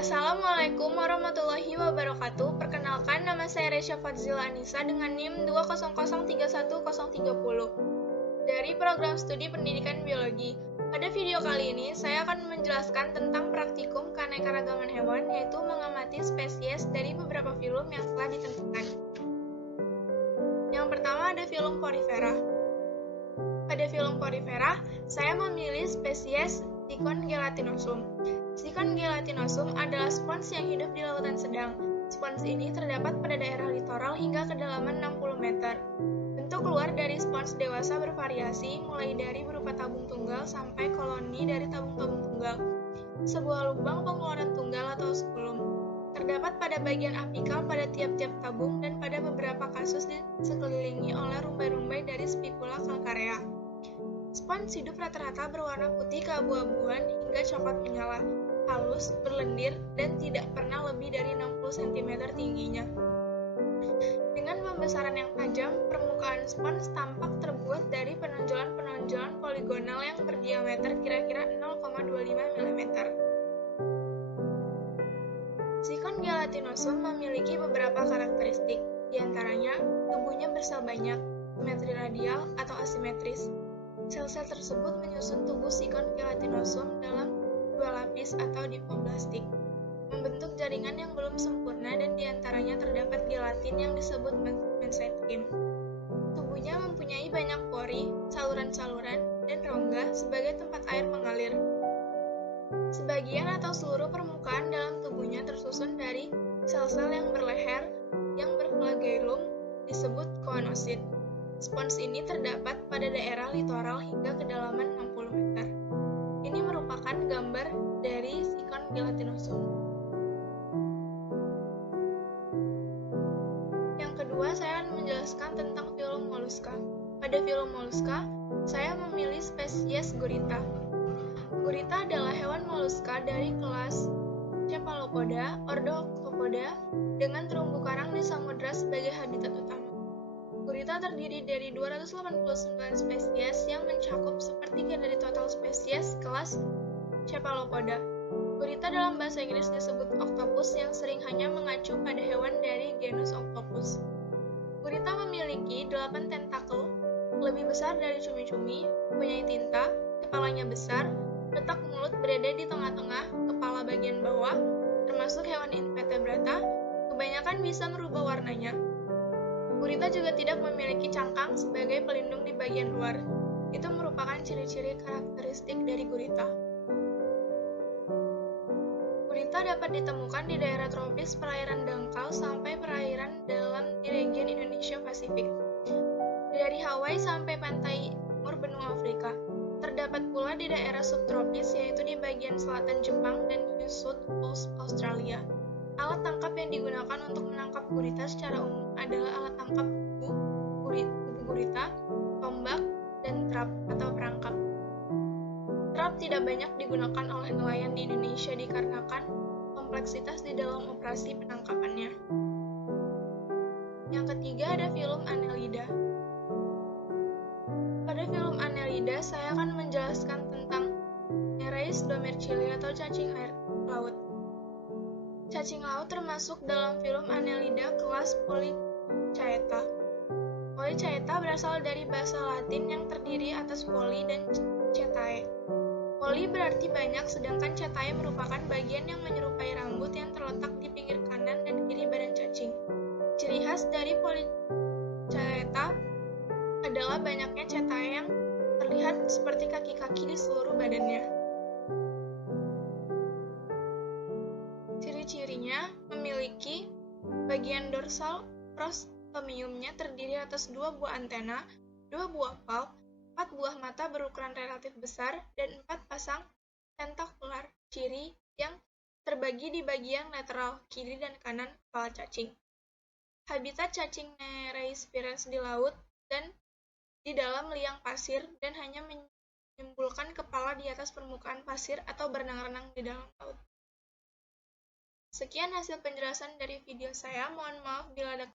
Assalamualaikum warahmatullahi wabarakatuh. Perkenalkan, nama saya Resya Fadzila Anissa dengan NIM 200131030 dari Program Studi Pendidikan Biologi. Pada video kali ini, saya akan menjelaskan tentang praktikum keanekaragaman hewan, yaitu mengamati spesies dari beberapa filum yang telah ditentukan. Yang pertama ada filum Porifera. Pada filum Porifera, saya memilih spesies Sikhon gelatinosum. Sikhon gelatinosum adalah spons yang hidup di lautan sedang. Spons ini terdapat pada daerah litoral hingga kedalaman 60 meter. Bentuk luar dari spons dewasa bervariasi, mulai dari berupa tabung tunggal sampai koloni dari tabung-tabung tunggal. Sebuah lubang pengeluaran tunggal atau skulum terdapat pada bagian apikal pada tiap-tiap tabung dan pada beberapa kasus disekelilingi oleh rumbai-rumbai dari spikula calcarea. Spons hidup rata-rata berwarna putih keabu-abuan hingga coklat menyala, halus, berlendir, dan tidak pernah lebih dari 60 cm tingginya. Dengan pembesaran yang tajam, permukaan spons tampak terbuat dari penonjolan-penonjolan poligonal yang berdiameter kira-kira 0,25 mm. Sikhon gelatinosum memiliki beberapa karakteristik, diantaranya tubuhnya bersel banyak, simetri radial atau asimetris. Sel-sel tersebut menyusun tubuh Sikhon gelatinosum dalam dua lapis atau dipoblastik, membentuk jaringan yang belum sempurna dan diantaranya terdapat gelatin yang disebut mesenchyme. Tubuhnya mempunyai banyak pori, saluran-saluran, dan rongga sebagai tempat air mengalir. Sebagian atau seluruh permukaan dalam tubuhnya tersusun dari sel-sel yang berleher yang berflagellum disebut choanosid. Spons ini terdapat pada daerah litoral hingga kedalaman 60 meter. Ini merupakan gambar dari Sikhon gelatinosum. Yang kedua, saya akan menjelaskan tentang filum Mollusca. Pada filum Mollusca, saya memilih spesies Gurita. Gurita adalah hewan molluska dari kelas Cephalopoda, ordo Octopoda, dengan terumbu karang di samudra sebagai habitat utama. Gurita terdiri dari 289 spesies yang mencakup sepertiga dari total spesies kelas Cephalopoda. Gurita dalam bahasa Inggris disebut octopus yang sering hanya mengacu pada hewan dari genus Octopus. Gurita memiliki 8 tentakel, lebih besar dari cumi-cumi, mempunyai tinta, kepalanya besar, letak mulut berada di tengah-tengah kepala bagian bawah, termasuk hewan invertebrata, kebanyakan bisa merubah warnanya. Gurita juga tidak memiliki cangkang sebagai pelindung di bagian luar. Itu merupakan ciri-ciri karakteristik dari gurita. Gurita dapat ditemukan di daerah tropis perairan dangkal sampai perairan dalam di region Indonesia Pasifik. Dari Hawaii sampai pantai timur benua Afrika. Terdapat pula di daerah subtropis, yaitu di bagian selatan Jepang dan New South Wales, Australia. Alat tangkap yang digunakan untuk menangkap gurita secara umum adalah alat tangkap tubuh gurita, tombak, dan trap atau perangkap. Trap tidak banyak digunakan oleh nelayan di Indonesia dikarenakan kompleksitas di dalam operasi penangkapannya. Yang ketiga ada filum Annelida. Pada filum Annelida, saya akan menjelaskan tentang Nereis domercilli atau cacing air laut. Cacing laut termasuk dalam filum Annelida kelas Polychaeta. Polychaeta berasal dari bahasa Latin yang terdiri atas poly dan chaetae. Poly berarti banyak, sedangkan chaetae merupakan bagian yang menyerupai rambut yang terletak di pinggir kanan dan kiri badan cacing. Ciri khas dari Polychaeta adalah banyaknya chaetae yang terlihat seperti kaki-kaki di seluruh badannya. Ciri-cirinya memiliki bagian dorsal prostomiumnya terdiri atas 2 buah antena, 2 buah palp, 4 buah mata berukuran relatif besar, dan 4 pasang tentakular ciri yang terbagi di bagian lateral, kiri dan kanan kepala cacing. Habitat cacing Nereis virens di laut dan di dalam liang pasir dan hanya menyimpulkan kepala di atas permukaan pasir atau berenang-renang di dalam laut. Sekian hasil penjelasan dari video saya. Mohon maaf bila ada